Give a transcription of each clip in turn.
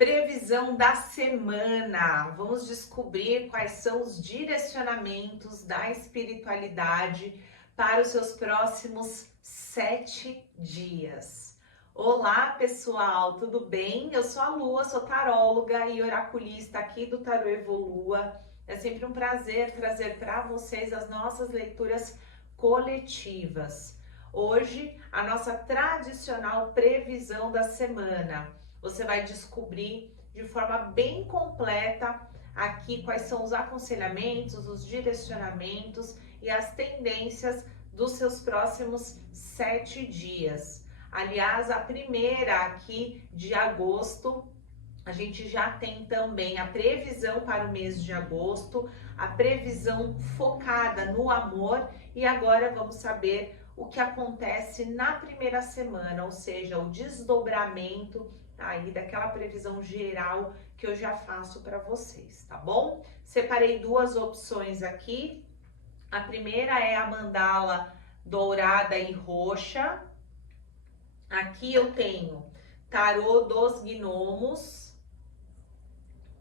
Previsão da semana. Vamos descobrir quais são os direcionamentos da espiritualidade para os seus próximos 7 dias. Olá, pessoal, tudo bem? Eu sou a Lua, sou taróloga e oraculista aqui do Tarô Evolua. É sempre um prazer trazer para vocês as nossas leituras coletivas. Hoje, a nossa tradicional previsão da semana. Você vai descobrir de forma bem completa aqui quais são os aconselhamentos, os direcionamentos e as tendências dos seus próximos 7 dias. Aliás, a primeira aqui de agosto, a gente já tem também a previsão para o mês de agosto, a previsão focada no amor e agora vamos saber o que acontece na primeira semana, ou seja, o desdobramento aí daquela previsão geral que eu já faço para vocês, tá bom? Separei duas opções aqui. A primeira é a mandala dourada e roxa. Aqui eu tenho tarô dos gnomos,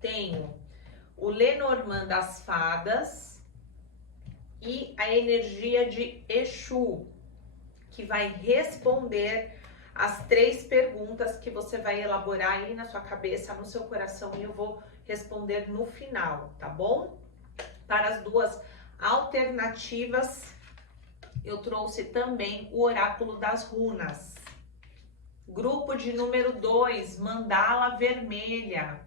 tenho o Lenormand das fadas e a energia de Exu, que vai responder as 3 perguntas que você vai elaborar aí na sua cabeça, no seu coração, e eu vou responder no final, tá bom? Para as duas alternativas, eu trouxe também o oráculo das runas. Grupo de número 2, mandala vermelha.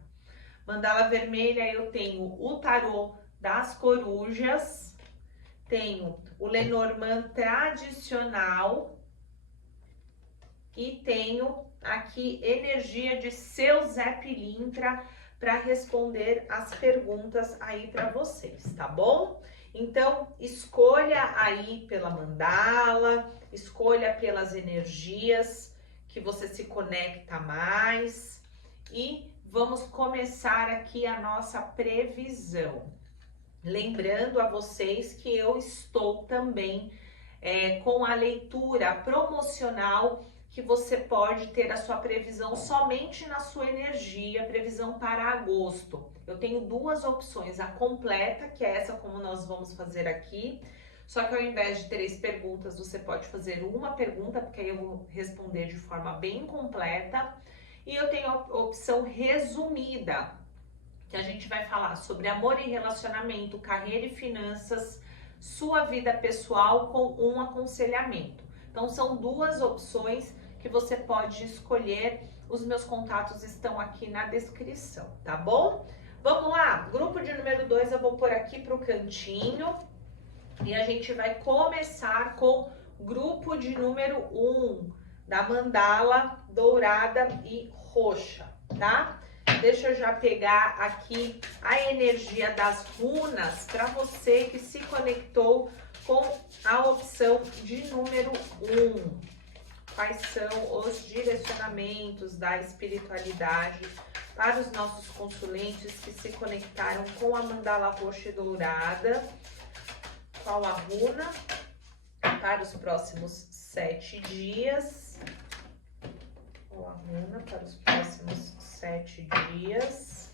Mandala vermelha eu tenho o tarô das corujas, tenho o Lenormand tradicional, e tenho aqui energia de seu Zé Pilintra para responder as perguntas aí para vocês, tá bom? Então, escolha aí pela mandala, escolha pelas energias que você se conecta mais e vamos começar aqui a nossa previsão. Lembrando a vocês que eu estou também com a leitura promocional que você pode ter a sua previsão somente na sua energia, previsão para agosto. Eu tenho 2 opções, a completa, que é essa como nós vamos fazer aqui, só que ao invés de 3 perguntas, você pode fazer uma pergunta, porque aí eu vou responder de forma bem completa, e eu tenho a opção resumida, que a gente vai falar sobre amor e relacionamento, carreira e finanças, sua vida pessoal com um aconselhamento. Então são 2 opções que você pode escolher. Os meus contatos estão aqui na descrição, tá bom? Vamos lá, grupo de número 2 eu vou pôr aqui pro cantinho e a gente vai começar com grupo de número 1 da mandala dourada e roxa, tá? Deixa eu já pegar aqui a energia das runas para você que se conectou com a opção de número 1. Quais são os direcionamentos da espiritualidade para os nossos consulentes que se conectaram com a mandala roxa e dourada? Qual a runa para os próximos 7 dias? Qual a runa para os próximos 7 dias?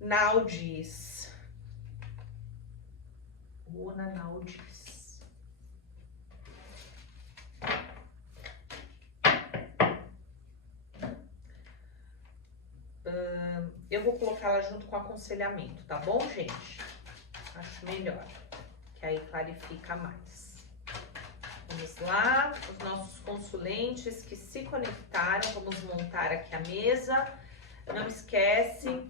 Naudis. Runa Naudis. Eu vou colocá-la junto com o aconselhamento, tá bom, gente? Acho melhor, que aí clarifica mais. Vamos lá, os nossos consulentes que se conectaram, vamos montar aqui a mesa. Não esquece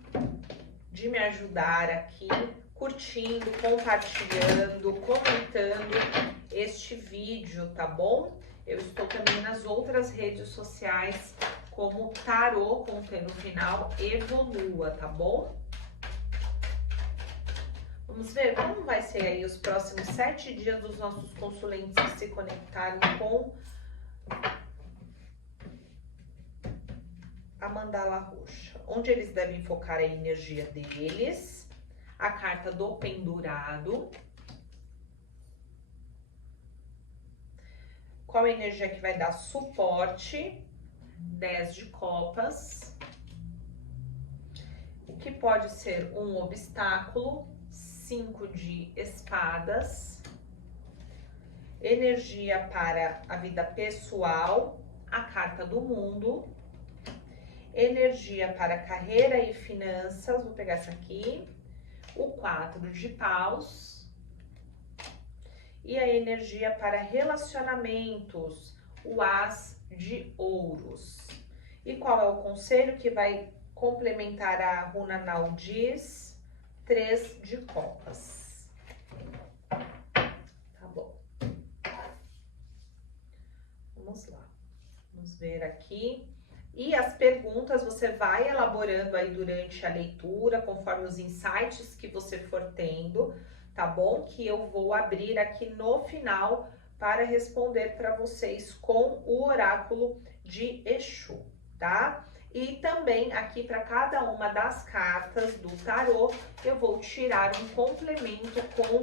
de me ajudar aqui, curtindo, compartilhando, comentando este vídeo, tá bom? Eu estou também nas outras redes sociais, como Tarô, com T no final, Evolua, tá bom? Vamos ver como vai ser aí os próximos 7 dias dos nossos consulentes que se conectaram com a mandala roxa. Onde eles devem focar a energia deles. A carta do pendurado. Qual a energia que vai dar suporte 10 de copas, o que pode ser um obstáculo, 5 de espadas, energia para a vida pessoal, a carta do mundo, energia para carreira e finanças, vou pegar essa aqui, o 4 de paus, e a energia para relacionamentos, o as de ouros. E qual é o conselho que vai complementar a runa Naldiz? 3 de copas. Tá bom. Vamos lá. Vamos ver aqui. E as perguntas você vai elaborando aí durante a leitura, conforme os insights que você for tendo, tá bom? Que eu vou abrir aqui no final para responder para vocês com o oráculo de Exu, tá? E também aqui para cada uma das cartas do tarô, eu vou tirar um complemento com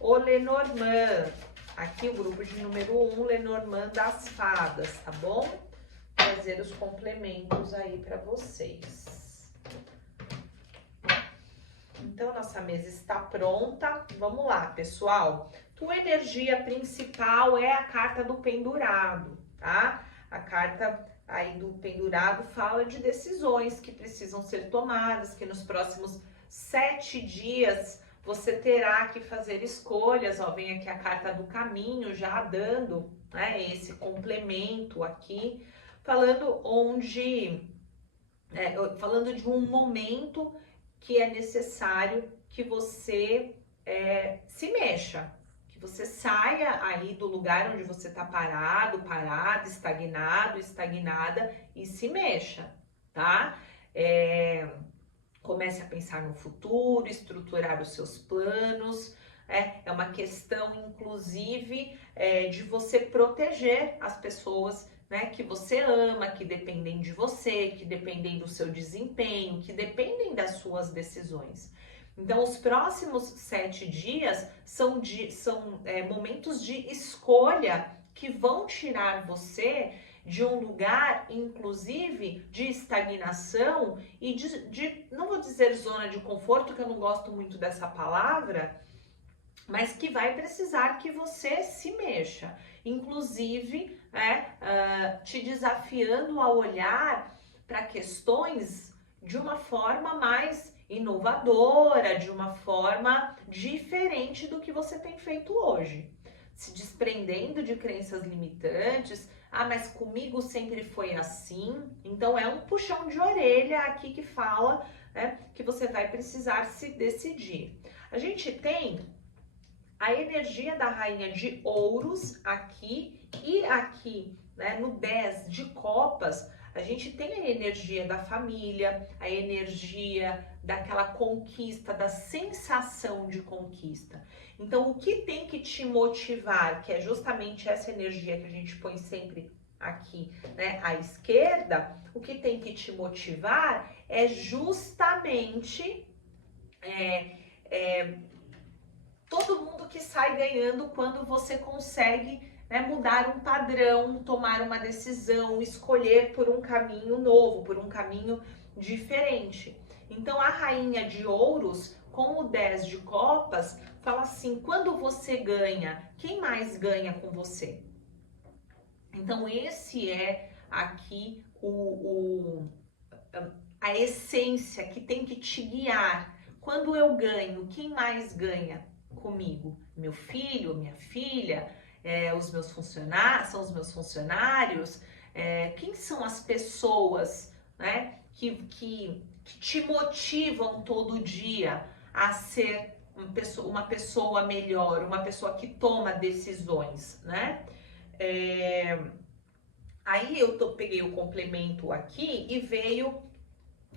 o Lenormand. Aqui o grupo de número 1, Lenormand das fadas, tá bom? Trazer os complementos aí para vocês. Então, nossa mesa está pronta. Vamos lá, pessoal. Tua energia principal é a carta do pendurado, tá? A carta aí do pendurado fala de decisões que precisam ser tomadas, que nos próximos 7 dias você terá que fazer escolhas. Ó, vem aqui a carta do caminho já dando, né, esse complemento aqui, falando falando de um momento que é necessário que você se mexa, que você saia aí do lugar onde você está parado, estagnado, estagnada e se mexa, tá? Comece a pensar no futuro, estruturar os seus planos. É uma questão, inclusive, de você proteger as pessoas, né, que você ama, que dependem de você, que dependem do seu desempenho, que dependem das suas decisões. Então, os próximos 7 dias são momentos de escolha que vão tirar você de um lugar, inclusive, de estagnação e não vou dizer zona de conforto, que eu não gosto muito dessa palavra, mas que vai precisar que você se mexa, inclusive te desafiando a olhar para questões de uma forma mais inovadora, de uma forma diferente do que você tem feito hoje, se desprendendo de crenças limitantes. Mas comigo sempre foi assim. Então é um puxão de orelha aqui que fala, né, que você vai precisar se decidir. A gente tem a energia da rainha de ouros aqui e aqui, né, no 10 de copas, a gente tem a energia da família, a energia daquela conquista, da sensação de conquista. Então, o que tem que te motivar, que é justamente essa energia que a gente põe sempre aqui, né, à esquerda, o que tem que te motivar é justamente todo mundo que sai ganhando quando você consegue, né, mudar um padrão, tomar uma decisão, escolher por um caminho novo, por um caminho diferente. Então, a rainha de ouros, com o 10 de copas, fala assim: quando você ganha, quem mais ganha com você? Então, esse é aqui a essência que tem que te guiar. Quando eu ganho, quem mais ganha comigo? Meu filho, minha filha, os meus funcionários, são os meus funcionários, quem são as pessoas, né, que te motivam todo dia a ser uma pessoa melhor, uma pessoa que toma decisões, né? Aí eu peguei o complemento aqui e veio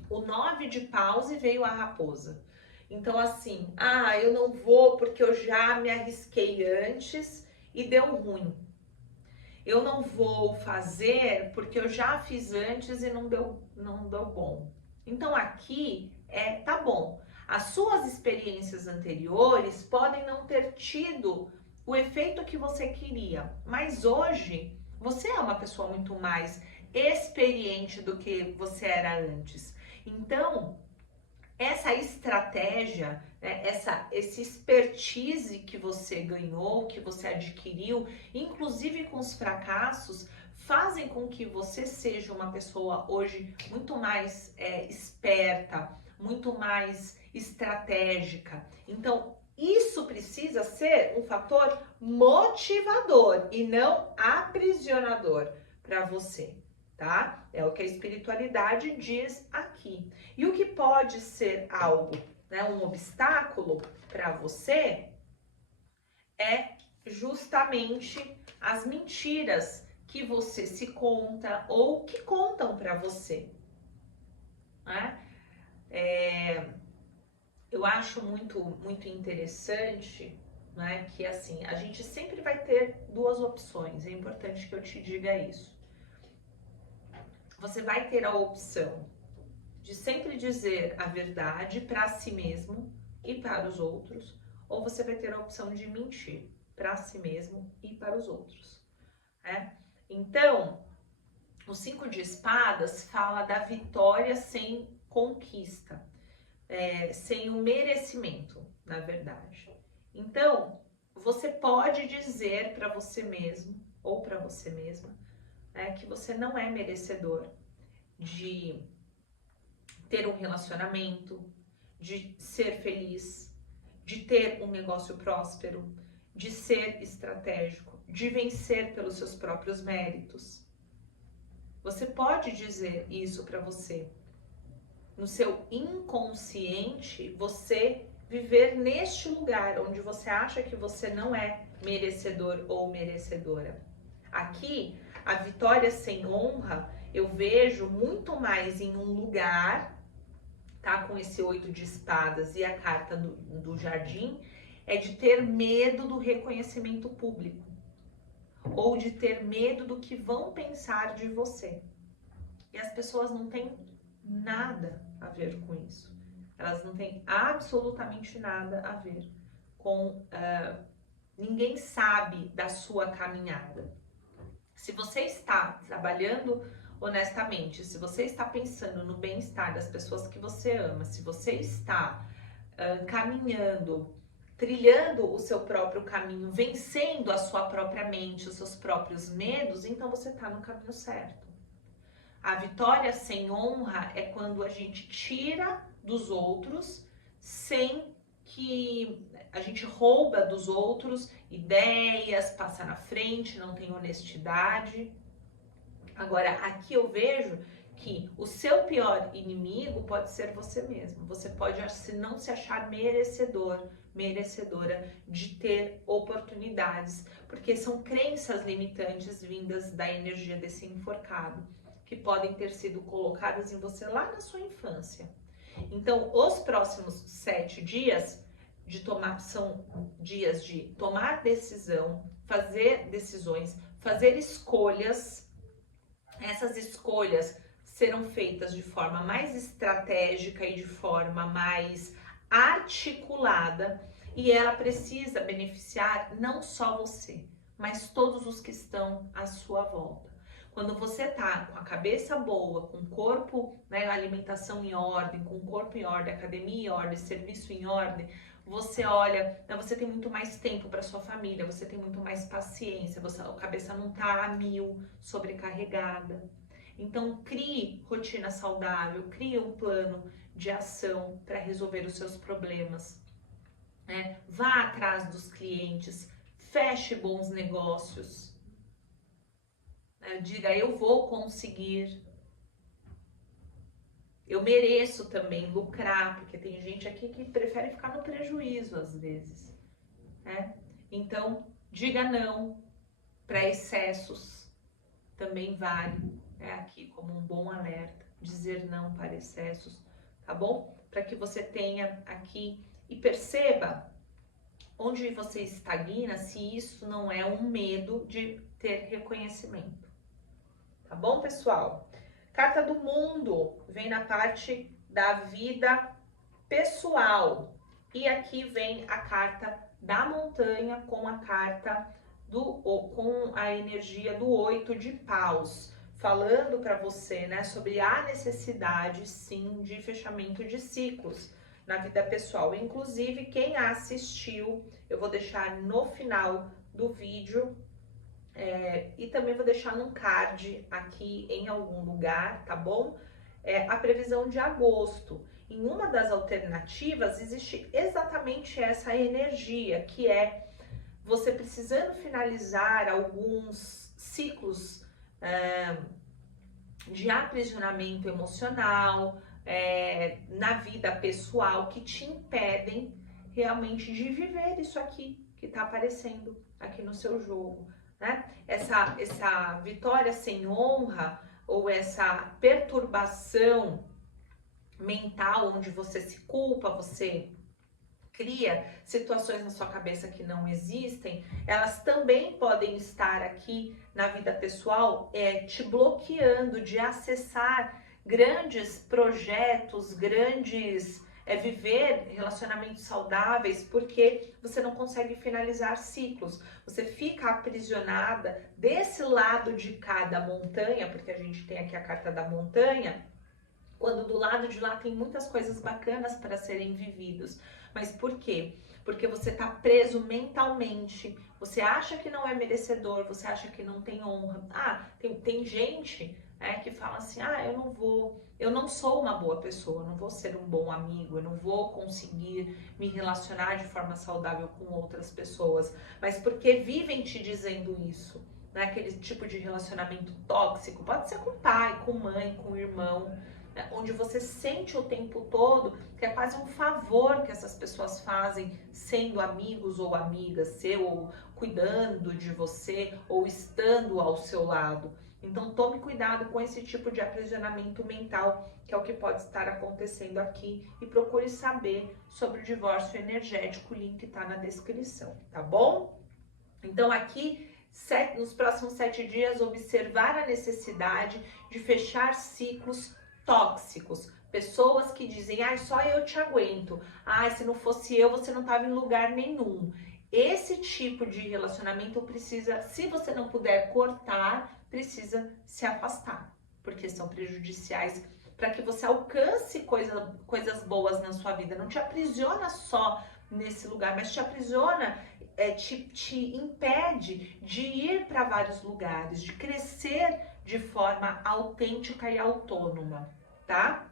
o 9 de paus e veio a raposa. Então, assim, eu não vou porque eu já me arrisquei antes e deu ruim. Eu não vou fazer porque eu já fiz antes e não deu bom. Então, aqui tá bom. As suas experiências anteriores podem não ter tido o efeito que você queria, mas hoje você é uma pessoa muito mais experiente do que você era antes. Então, essa estratégia, né, esse expertise que você ganhou, que você adquiriu, inclusive com os fracassos, fazem com que você seja uma pessoa hoje muito mais esperta, muito mais estratégica. Então, isso precisa ser um fator motivador e não aprisionador para você, tá? É o que a espiritualidade diz aqui. E o que pode ser algo, né, um obstáculo para você é justamente as mentiras que você se conta ou que contam para você, né? Eu acho muito interessante, né, que assim, a gente sempre vai ter duas opções, é importante que eu te diga isso. Você vai ter a opção de sempre dizer a verdade para si mesmo e para os outros, ou você vai ter a opção de mentir para si mesmo e para os outros, né? Então, o 5 de espadas fala da vitória sem conquista, sem o merecimento, na verdade. Então, você pode dizer para você mesmo ou para você mesma, né, que você não é merecedor de ter um relacionamento, de ser feliz, de ter um negócio próspero, de ser estratégico, de vencer pelos seus próprios méritos. Você pode dizer isso para você. No seu inconsciente, você viver neste lugar onde você acha que você não é merecedor ou merecedora. Aqui, a vitória sem honra, eu vejo muito mais em um lugar, tá? Com esse 8 de espadas e a carta do jardim, é de ter medo do reconhecimento público. Ou de ter medo do que vão pensar de você. E as pessoas não têm nada a ver com isso. Elas não têm absolutamente nada a ver com... ninguém sabe da sua caminhada. Se você está trabalhando honestamente, se você está pensando no bem-estar das pessoas que você ama, se você está caminhando, trilhando o seu próprio caminho, vencendo a sua própria mente, os seus próprios medos, então você está no caminho certo. A vitória sem honra é quando a gente tira dos outros sem que a gente rouba dos outros ideias, passa na frente, não tem honestidade. Agora, aqui eu vejo que o seu pior inimigo pode ser você mesmo. Você pode não se achar merecedor, merecedora de ter oportunidades, porque são crenças limitantes vindas da energia desse enforcado, que podem ter sido colocadas em você lá na sua infância. Então, os próximos 7 dias são dias de tomar decisão, fazer decisões, fazer escolhas. Essas escolhas serão feitas de forma mais estratégica e de forma mais articulada, e ela precisa beneficiar não só você, mas todos os que estão à sua volta. Quando você tá com a cabeça boa, com o corpo, né, alimentação em ordem, com o corpo em ordem, academia em ordem, serviço em ordem, você olha, né, você tem muito mais tempo para sua família, você tem muito mais paciência, a cabeça não tá a mil, sobrecarregada. Então, crie rotina saudável, crie um plano de ação para resolver os seus problemas, né? Vá atrás dos clientes, feche bons negócios, né? Diga, eu vou conseguir, eu mereço também lucrar, porque tem gente aqui que prefere ficar no prejuízo às vezes, né? Então, diga não para excessos, também vale, né, aqui como um bom alerta, dizer não para excessos, tá bom? Para que você tenha aqui e perceba onde você estagna, se isso não é um medo de ter reconhecimento, tá bom, pessoal? Carta do mundo vem na parte da vida pessoal e aqui vem a carta da montanha com a carta com a energia do 8 de paus, falando para você, né, sobre a necessidade, sim, de fechamento de ciclos na vida pessoal. Inclusive, quem assistiu, eu vou deixar no final do vídeo e também vou deixar num card aqui em algum lugar, tá bom? A previsão de agosto. Em uma das alternativas existe exatamente essa energia, que é você precisando finalizar alguns ciclos de aprisionamento emocional na vida pessoal que te impedem realmente de viver isso aqui que está aparecendo aqui no seu jogo, né? Essa vitória sem honra ou essa perturbação mental onde você se culpa, você cria situações na sua cabeça que não existem, elas também podem estar aqui na vida pessoal te bloqueando de acessar grandes projetos, viver relacionamentos saudáveis, porque você não consegue finalizar ciclos. Você fica aprisionada desse lado de cada montanha, porque a gente tem aqui a carta da montanha, quando do lado de lá tem muitas coisas bacanas para serem vividos. Mas por quê? Porque você está preso mentalmente, você acha que não é merecedor, você acha que não tem honra. Tem gente que fala assim, eu não sou uma boa pessoa, eu não vou ser um bom amigo, eu não vou conseguir me relacionar de forma saudável com outras pessoas. Mas porque vivem te dizendo isso, né? Aquele tipo de relacionamento tóxico, pode ser com pai, com mãe, com irmão, onde você sente o tempo todo que é quase um favor que essas pessoas fazem sendo amigos ou amigas seu, ou cuidando de você, ou estando ao seu lado. Então tome cuidado com esse tipo de aprisionamento mental, que é o que pode estar acontecendo aqui, e procure saber sobre o divórcio energético, o link está na descrição, tá bom? Então aqui, nos próximos 7 dias, observar a necessidade de fechar ciclos tóxicos, pessoas que dizem, só eu te aguento, se não fosse eu, você não estava em lugar nenhum. Esse tipo de relacionamento precisa, se você não puder cortar, precisa se afastar, porque são prejudiciais para que você alcance coisas boas na sua vida. Não te aprisiona só nesse lugar, mas te aprisiona, te impede de ir para vários lugares, de crescer de forma autêntica e autônoma, tá?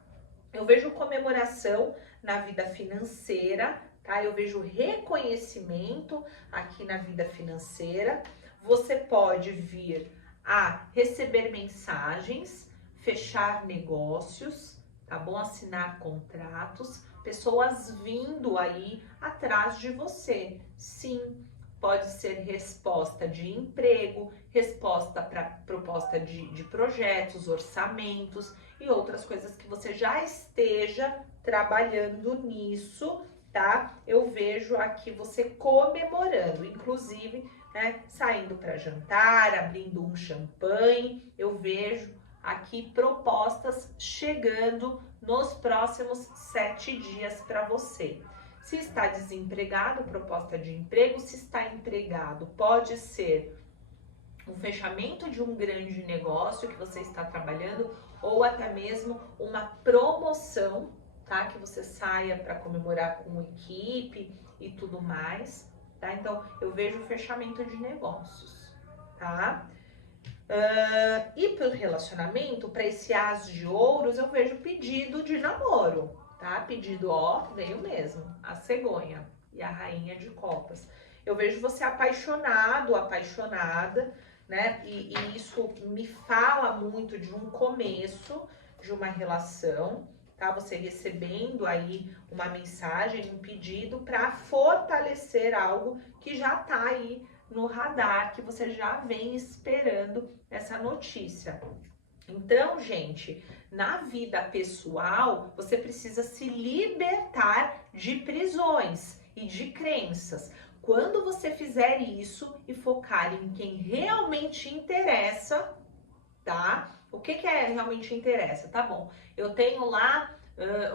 Eu vejo comemoração na vida financeira, tá? Eu vejo reconhecimento aqui na vida financeira. Você pode vir a receber mensagens, fechar negócios, tá bom? Assinar contratos, pessoas vindo aí atrás de você. Sim, pode ser resposta de emprego, resposta para proposta de projetos, orçamentos e outras coisas que você já esteja trabalhando nisso, tá? Eu vejo aqui você comemorando, inclusive, né, saindo para jantar, abrindo um champanhe. Eu vejo aqui propostas chegando nos próximos 7 dias para você. Se está desempregado, proposta de emprego. Se está empregado, pode ser um fechamento de um grande negócio que você está trabalhando, ou até mesmo uma promoção, tá? Que você saia para comemorar com equipe e tudo mais, tá? Então, eu vejo o fechamento de negócios, tá? E para o relacionamento, para esse as de ouros, eu vejo pedido de namoro, tá? Pedido, veio mesmo, a cegonha e a rainha de copas. Eu vejo você apaixonado, apaixonada, né? E isso me fala muito de um começo de uma relação, tá? Você recebendo aí uma mensagem, um pedido para fortalecer algo que já tá aí no radar, que você já vem esperando essa notícia. Então, gente, na vida pessoal, você precisa se libertar de prisões e de crenças. Quando você fizer isso e focar em quem realmente interessa, tá? O que realmente interessa? Tá bom, eu tenho lá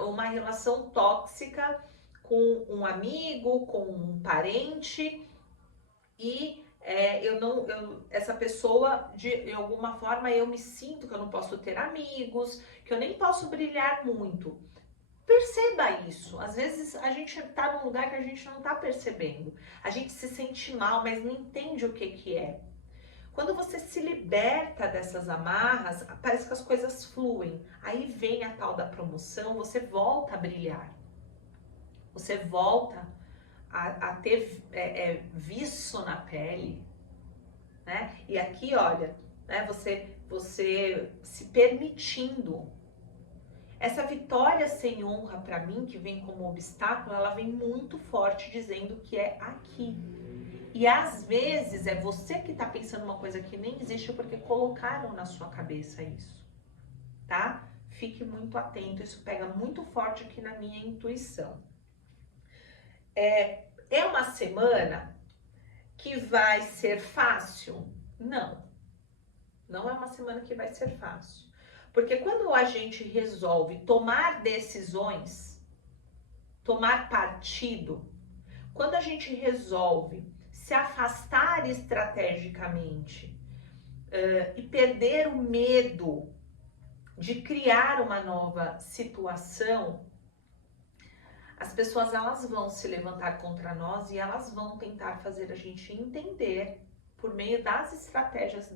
uma relação tóxica com um amigo, com um parente, e essa pessoa, de alguma forma, eu me sinto que eu não posso ter amigos, que eu nem posso brilhar muito. Perceba isso. Às vezes a gente tá num lugar que a gente não tá percebendo. A gente se sente mal, mas não entende o que que é. Quando você se liberta dessas amarras, parece que as coisas fluem. Aí vem a tal da promoção, você volta a brilhar. Você volta a ter viço na pele, né? E aqui, olha, né, você se permitindo. Essa vitória sem honra para mim, que vem como obstáculo, ela vem muito forte dizendo que é aqui. E às vezes é você que tá pensando uma coisa que nem existe porque colocaram na sua cabeça isso, tá? Fique muito atento, isso pega muito forte aqui na minha intuição. É uma semana que vai ser fácil? Não. Não é uma semana que vai ser fácil. Porque quando a gente resolve tomar decisões, tomar partido, quando a gente resolve se afastar estrategicamente e perder o medo de criar uma nova situação, as pessoas elas vão se levantar contra nós e elas vão tentar fazer a gente entender, por meio das estratégias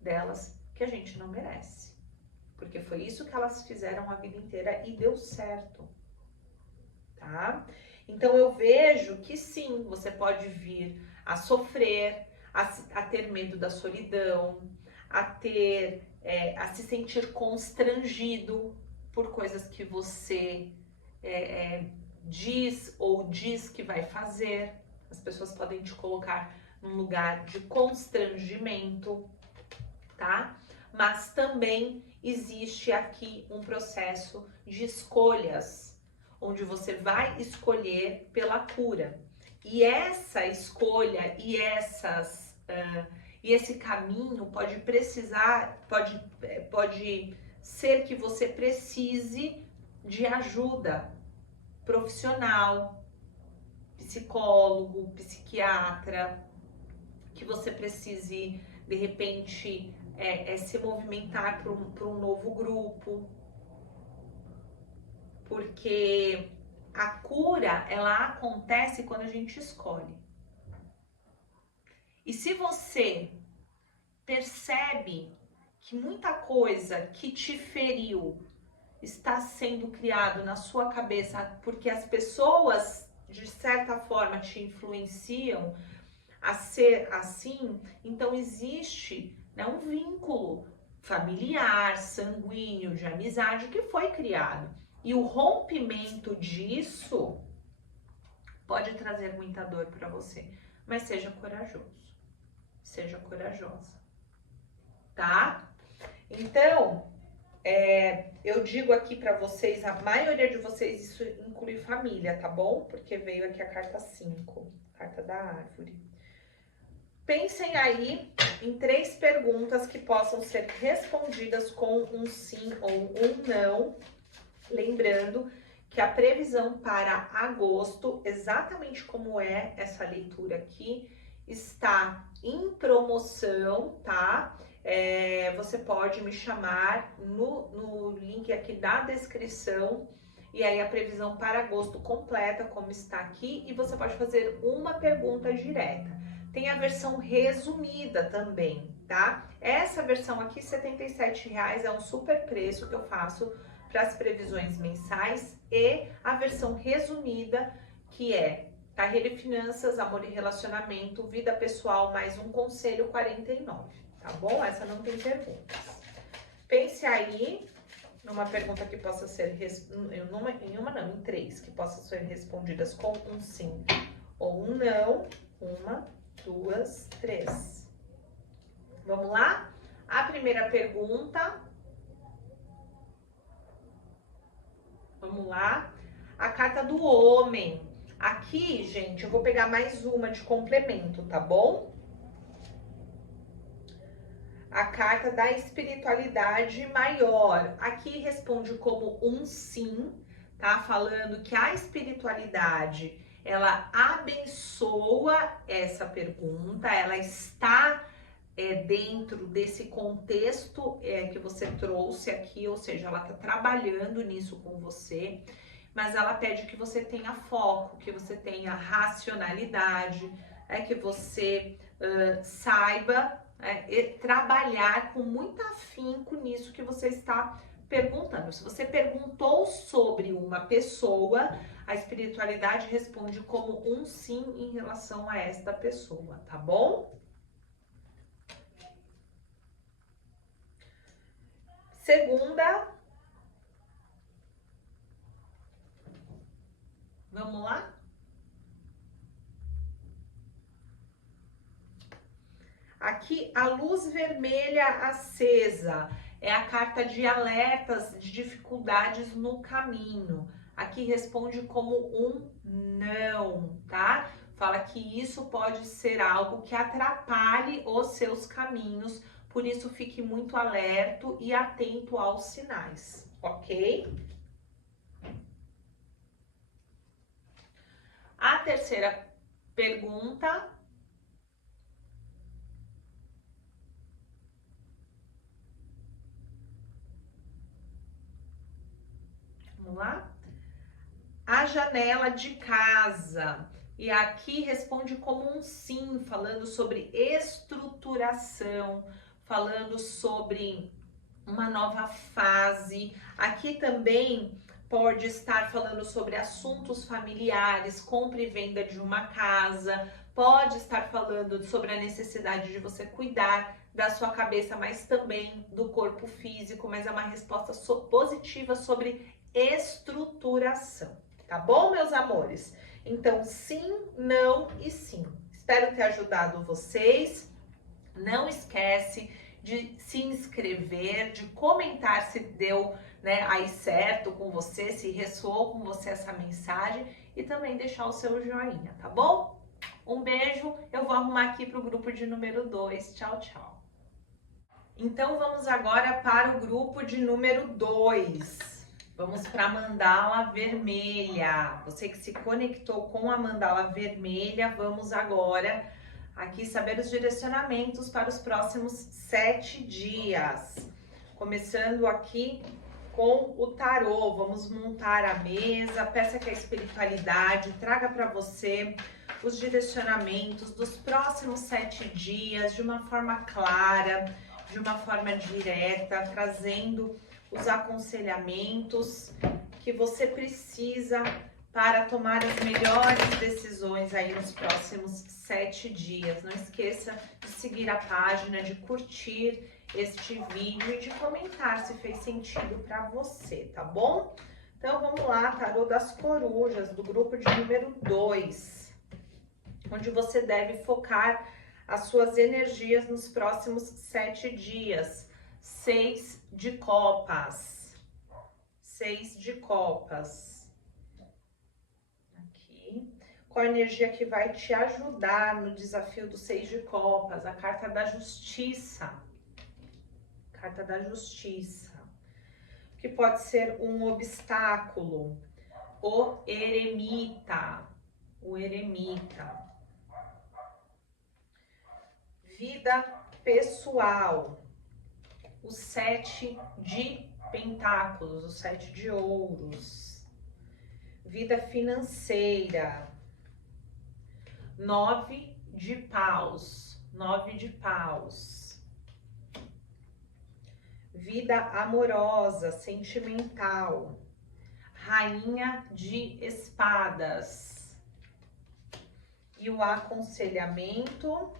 delas, que a gente não merece. Porque foi isso que elas fizeram a vida inteira e deu certo, tá? Então eu vejo que sim, você pode vir a sofrer, a ter medo da solidão, a se sentir constrangido por coisas que você diz que vai fazer. As pessoas podem te colocar num lugar de constrangimento, tá? Mas também existe aqui um processo de escolhas, onde você vai escolher pela cura. E essa escolha e esse caminho pode ser que você precise de ajuda profissional, psicólogo, psiquiatra, que você precise, de repente, se movimentar para um novo grupo, porque a cura, ela acontece quando a gente escolhe. E se você percebe que muita coisa que te feriu está sendo criado na sua cabeça porque as pessoas, de certa forma, te influenciam a ser assim, então existe, né, um vínculo familiar, sanguíneo, de amizade que foi criado. E o rompimento disso pode trazer muita dor para você, mas seja corajoso, seja corajosa, tá? Então, eu digo aqui para vocês, a maioria de vocês, isso inclui família, tá bom? Porque veio aqui a carta 5, carta da árvore. Pensem aí em 3 perguntas que possam ser respondidas com um sim ou um não. Lembrando que a previsão para agosto, exatamente como é essa leitura aqui, está em promoção, tá? Você pode me chamar no link aqui da descrição, e aí a previsão para agosto completa, como está aqui, e você pode fazer uma pergunta direta. Tem a versão resumida também, tá? Essa versão aqui, R$ 77,00, é um super preço que eu faço para as previsões mensais, e a versão resumida, que é carreira e finanças, amor e relacionamento, vida pessoal, mais um conselho, R$ 49,00, tá bom? Essa não tem perguntas. Pense aí numa pergunta que possa ser, em 3, que possam ser respondidas com um sim ou um não. 1, 2, 3. Vamos lá? A primeira pergunta. Vamos lá. A carta do homem. Aqui, gente, eu vou pegar mais uma de complemento, tá bom? A carta da espiritualidade maior. Aqui responde como um sim, tá? Falando que a espiritualidade, ela abençoa essa pergunta, ela está dentro desse contexto que você trouxe aqui, ou seja, ela está trabalhando nisso com você, mas ela pede que você tenha foco, que você tenha racionalidade, que você saiba trabalhar com muito afinco nisso que você está perguntando. Se você perguntou sobre uma pessoa, a espiritualidade responde como um sim em relação a esta pessoa, tá bom? Segunda. Vamos lá? Aqui, a luz vermelha acesa é a carta de alertas de dificuldades no caminho. Aqui responde como um não, tá? Fala que isso pode ser algo que atrapalhe os seus caminhos, por isso fique muito alerto e atento aos sinais, ok? A terceira pergunta. Vamos lá? A janela de casa. E aqui responde como um sim, falando sobre estruturação, falando sobre uma nova fase. Aqui também pode estar falando sobre assuntos familiares, compra e venda de uma casa, pode estar falando sobre a necessidade de você cuidar da sua cabeça, mas também do corpo físico, mas é uma resposta positiva sobre estruturação. Tá bom, meus amores? Então, sim, não e sim. Espero ter ajudado vocês. Não esquece de se inscrever, de comentar se deu, aí certo com você, se ressoou com você essa mensagem e também deixar o seu joinha, tá bom? Um beijo, eu vou arrumar aqui para o grupo de número 2. Tchau, tchau. Então vamos agora para o grupo de número 2. Vamos para a mandala vermelha. Você que se conectou com a mandala vermelha, vamos agora aqui saber os direcionamentos para os próximos 7 dias. Começando aqui com o tarô, vamos montar a mesa, peça que a espiritualidade traga para você os direcionamentos dos próximos 7 dias de uma forma clara, de uma forma direta, trazendo os aconselhamentos que você precisa para tomar as melhores decisões aí nos próximos 7 dias. Não esqueça de seguir a página, de curtir este vídeo e de comentar se fez sentido para você, tá bom? Então vamos lá, tarô das corujas, do grupo de número 2, onde você deve focar as suas energias nos próximos 7 dias. 6 de copas. 6 de copas. Aqui. Qual a energia que vai te ajudar no desafio do 6 de copas? A carta da justiça. Carta da justiça. Que pode ser um obstáculo. O eremita. O eremita. Vida pessoal. O 7 de pentáculos, o 7 de ouros. Vida financeira. 9 de paus. 9 de paus. Vida amorosa, sentimental. Rainha de espadas. E o aconselhamento,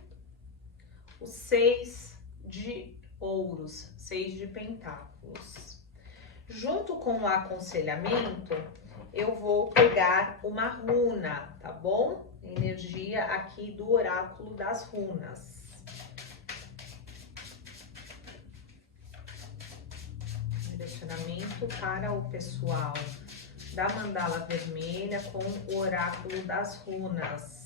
o 6 de ouros, 6 de pentáculos. Junto com o aconselhamento, eu vou pegar uma runa, tá bom? Energia aqui do oráculo das runas. Direcionamento para o pessoal da mandala vermelha com o oráculo das runas.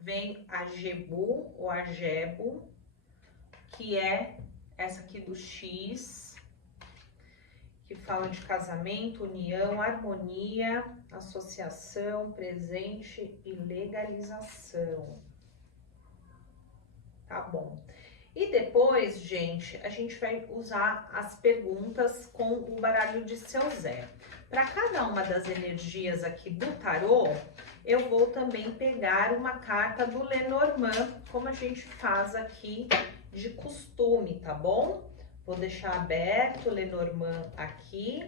Vem a Jebu ou a Jebu, que é essa aqui do X, que fala de casamento, união, harmonia, associação, presente e legalização. Tá bom. E depois, gente, a gente vai usar as perguntas com o baralho de seu Zé. Para cada uma das energias aqui do tarô, eu vou também pegar uma carta do Lenormand, como a gente faz aqui de costume, tá bom? Vou deixar aberto o Lenormand aqui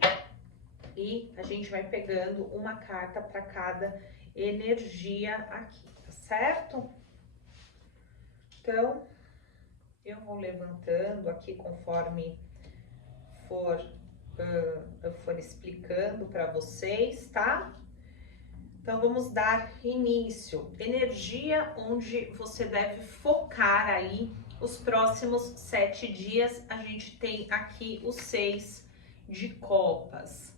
e a gente vai pegando uma carta para cada energia aqui, tá certo? Então, eu vou levantando aqui conforme eu for explicando para vocês, tá? Então, vamos dar início. Energia onde você deve focar aí os próximos 7 dias. A gente tem aqui o 6 de copas.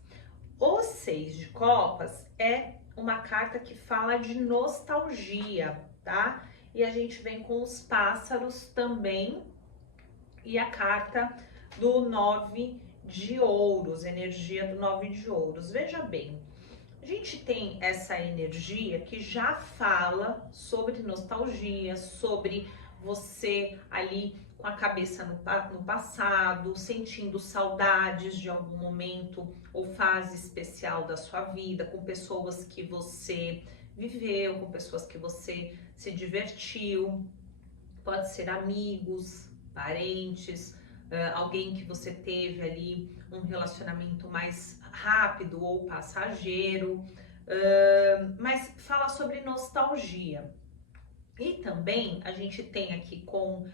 O 6 de copas é uma carta que fala de nostalgia, tá? E a gente vem com os pássaros também e a carta do 9 de ouros, energia do 9 de ouros. Veja bem, a gente tem essa energia que já fala sobre nostalgia, sobre você ali com a cabeça no passado, sentindo saudades de algum momento ou fase especial da sua vida, com pessoas que você viveu, com pessoas que você se divertiu, pode ser amigos, parentes, alguém que você teve ali um relacionamento mais rápido ou passageiro, mas fala sobre nostalgia. E também a gente tem aqui com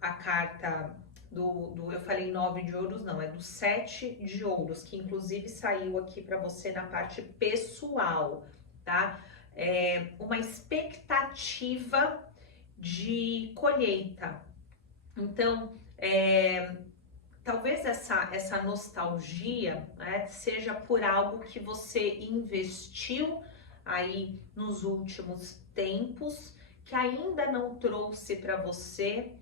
a carta eu falei 9 de ouros, não, é do 7 de ouros, que inclusive saiu aqui para você na parte pessoal, tá? Uma expectativa de colheita. Então, talvez essa nostalgia, né, seja por algo que você investiu aí nos últimos tempos, que ainda não trouxe para você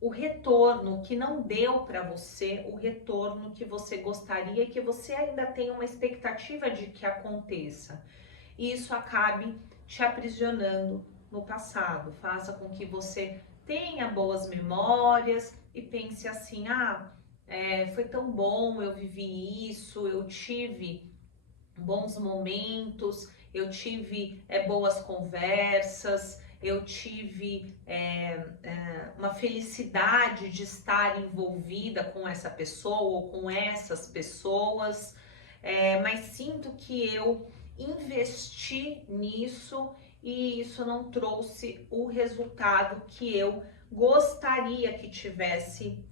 o retorno, que não deu para você o retorno que você gostaria e que você ainda tem uma expectativa de que aconteça. E isso acabe te aprisionando no passado, faça com que você tenha boas memórias e pense assim, foi tão bom, eu vivi isso, eu tive bons momentos, eu tive boas conversas, eu tive uma felicidade de estar envolvida com essa pessoa ou com essas pessoas, mas sinto que eu investi nisso e isso não trouxe o resultado que eu gostaria que tivesse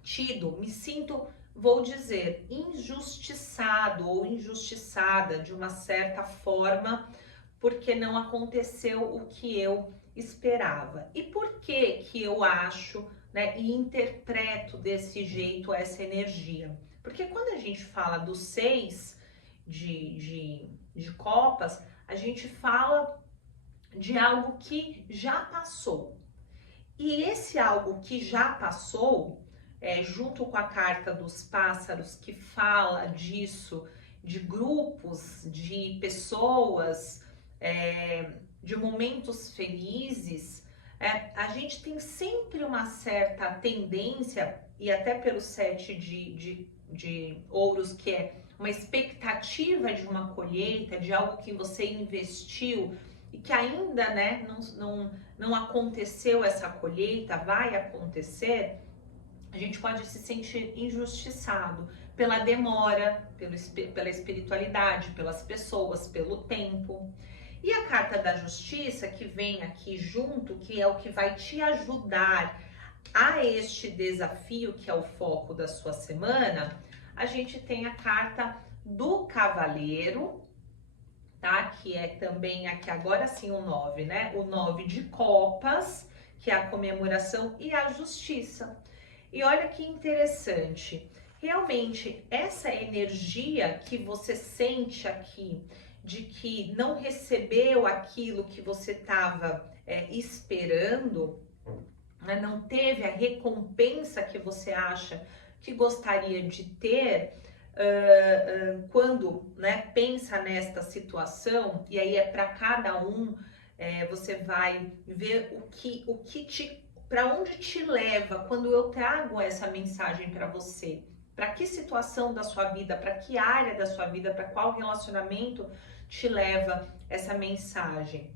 tido. Me sinto, vou dizer, injustiçado ou injustiçada de uma certa forma, porque não aconteceu o que eu esperava. E por que que eu acho, né, e interpreto desse jeito essa energia? Porque quando a gente fala do 6 de copas, a gente fala de algo que já passou. E esse algo que já passou, junto com a carta dos pássaros, que fala disso, de grupos, de pessoas, de momentos felizes, a gente tem sempre uma certa tendência, e até pelo 7 de ouros, que é uma expectativa de uma colheita, de algo que você investiu e que ainda, né, não aconteceu essa colheita, vai acontecer, a gente pode se sentir injustiçado pela demora, pela espiritualidade, pelas pessoas, pelo tempo. E a carta da justiça, que vem aqui junto, que é o que vai te ajudar a este desafio, que é o foco da sua semana, a gente tem a carta do cavaleiro, tá? Que é também aqui, agora sim, o 9, né? O 9 de copas, que é a comemoração e a justiça. E olha que interessante, realmente essa energia que você sente aqui, de que não recebeu aquilo que você estava esperando, né, não teve a recompensa que você acha que gostaria de ter, quando, né, pensa nesta situação, e aí é para cada um, você vai ver o que te, para onde te leva quando eu trago essa mensagem para você. Para que situação da sua vida, para que área da sua vida, para qual relacionamento te leva essa mensagem?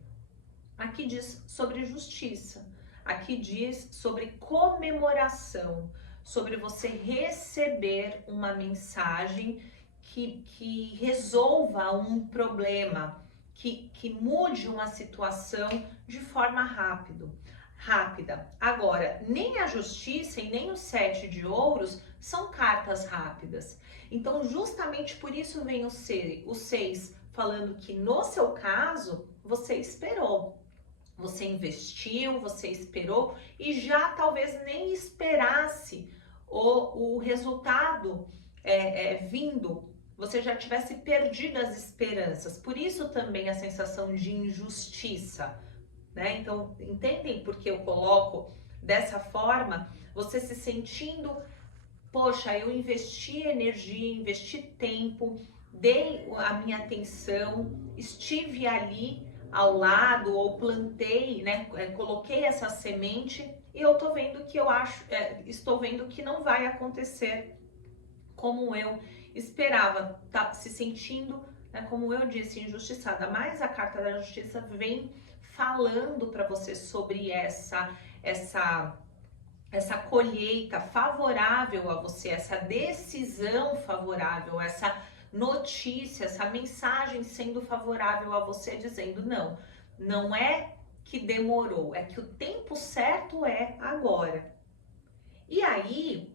Aqui diz sobre justiça, aqui diz sobre comemoração, sobre você receber uma mensagem que resolva um problema, que mude uma situação de forma rápida. Agora, nem a justiça e nem o 7 de ouros são cartas rápidas. Então, justamente por isso vem o 6 falando que no seu caso, você esperou. Você investiu, você esperou e já talvez nem esperasse o resultado vindo, você já tivesse perdido as esperanças. Por isso também a sensação de injustiça, né? Então, entendem por que eu coloco dessa forma? Você se sentindo, poxa, eu investi energia, investi tempo, dei a minha atenção, estive ali ao lado ou plantei, né, coloquei essa semente e eu tô vendo que estou vendo que não vai acontecer como eu esperava, tá se sentindo, né, como eu disse, injustiçada. Mas a carta da justiça vem falando para você sobre essa colheita favorável a você, essa decisão favorável, essa notícia, essa mensagem sendo favorável a você, dizendo não é que demorou, é que o tempo certo é agora. E aí,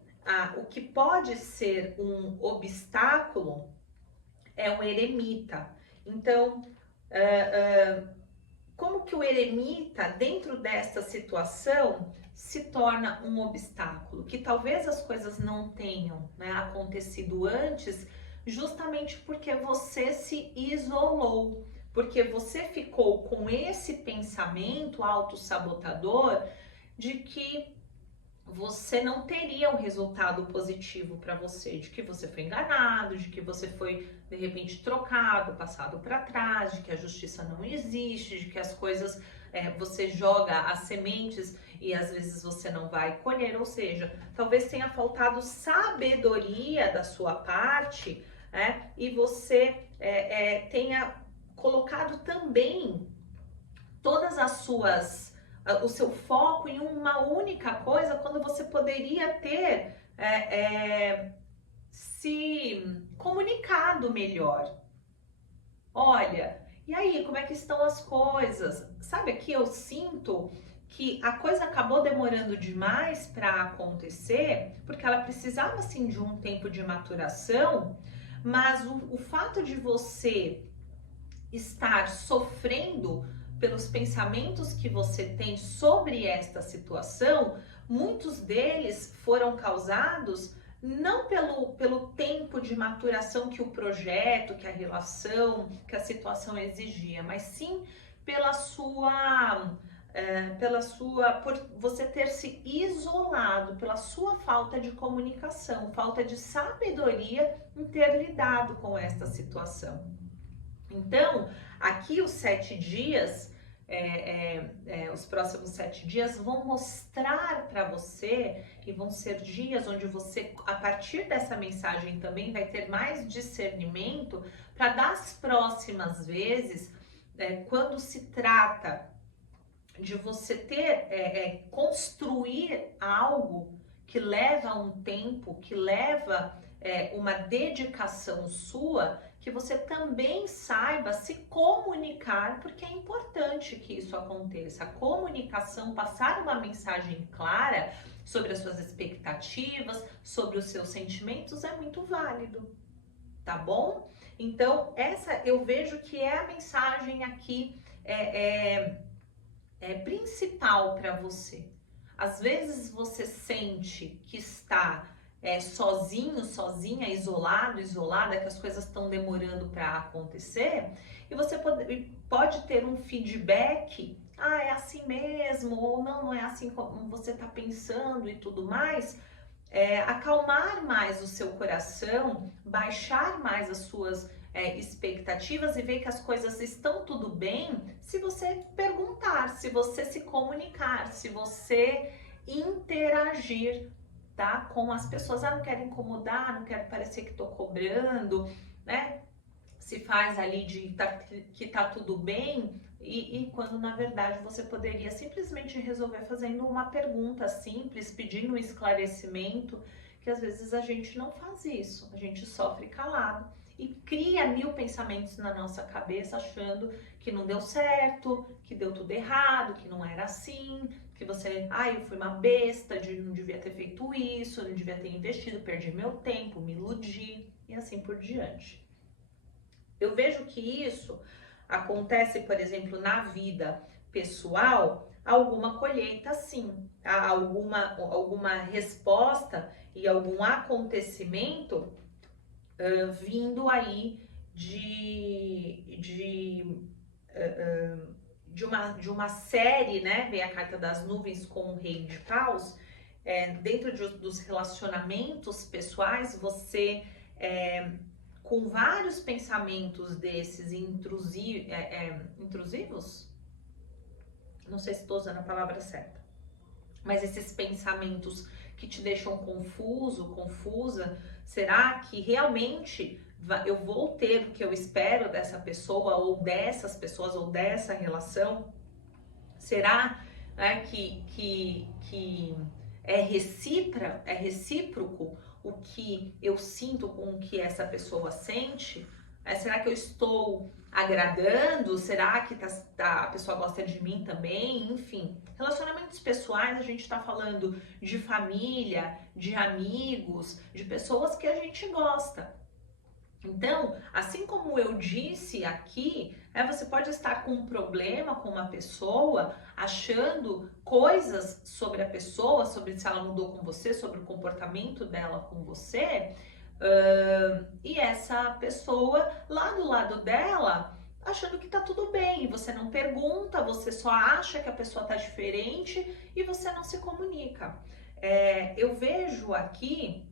o que pode ser um obstáculo é um eremita. Então, como que o eremita, dentro dessa situação, se torna um obstáculo? Que talvez as coisas não tenham, né, acontecido antes, justamente porque você se isolou, porque você ficou com esse pensamento autossabotador de que você não teria um resultado positivo para você, de que você foi enganado, de que você foi de repente trocado, passado para trás, de que a justiça não existe, de que as coisas, você joga as sementes e às vezes você não vai colher, ou seja, talvez tenha faltado sabedoria da sua parte, e você tenha colocado também todas o seu foco em uma única coisa, quando você poderia ter se comunicado melhor. Olha, e aí, como é que estão as coisas? Sabe, aqui eu sinto que a coisa acabou demorando demais para acontecer, porque ela precisava sim de um tempo de maturação, mas o fato de você estar sofrendo pelos pensamentos que você tem sobre esta situação, muitos deles foram causados não pelo tempo de maturação que o projeto, que a relação, que a situação exigia, mas sim por você ter se isolado, pela sua falta de comunicação, falta de sabedoria em ter lidado com esta situação. Então, aqui os 7 dias, os próximos 7 dias vão mostrar para você, e vão ser dias onde você, a partir dessa mensagem, também vai ter mais discernimento para das próximas vezes, quando se trata de você construir algo que leva um tempo, que leva uma dedicação sua, que você também saiba se comunicar, porque é importante que isso aconteça. A comunicação, passar uma mensagem clara sobre as suas expectativas, sobre os seus sentimentos, é muito válido, tá bom? Então, essa eu vejo que é a mensagem aqui principal para você. Às vezes você sente que está sozinho, sozinha, isolado, isolada, que as coisas estão demorando para acontecer, e você pode ter um feedback ah, é assim mesmo, ou não, não é assim como você está pensando e tudo mais, acalmar mais o seu coração, baixar mais as suas expectativas e ver que as coisas estão tudo bem se você perguntar, se você se comunicar, se você interagir, tá, com as pessoas. Ah, não quero incomodar, não quero parecer que estou cobrando, né? Se faz ali que tá tudo bem e quando na verdade você poderia simplesmente resolver fazendo uma pergunta simples, pedindo um esclarecimento, que às vezes a gente não faz isso, a gente sofre calado e cria 1000 pensamentos na nossa cabeça achando que não deu certo, que deu tudo errado, que não era assim, que você, eu fui uma besta, não devia ter feito isso, não devia ter investido, perdi meu tempo, me iludi e assim por diante. Eu vejo que isso acontece, por exemplo, na vida pessoal, alguma colheita sim, tá? Alguma resposta e algum acontecimento vindo aí de uma série, né? Vem a carta das nuvens com o rei de paus. Dentro dos relacionamentos pessoais, você com vários pensamentos desses intrusivos, não sei se estou usando a palavra certa, mas esses pensamentos que te deixam confusa, será que realmente eu vou ter o que eu espero dessa pessoa, ou dessas pessoas, ou dessa relação? Será, né, que é recíproco o que eu sinto com o que essa pessoa sente? Será que eu estou agradando? Será que a pessoa gosta de mim também? Enfim, relacionamentos pessoais, a gente está falando de família, de amigos, de pessoas que a gente gosta. Então, assim como eu disse aqui, você pode estar com um problema com uma pessoa, achando coisas sobre a pessoa, sobre se ela mudou com você, sobre o comportamento dela com você, e essa pessoa lá do lado dela achando que tá tudo bem, e você não pergunta, você só acha que a pessoa tá diferente e você não se comunica. Eu vejo aqui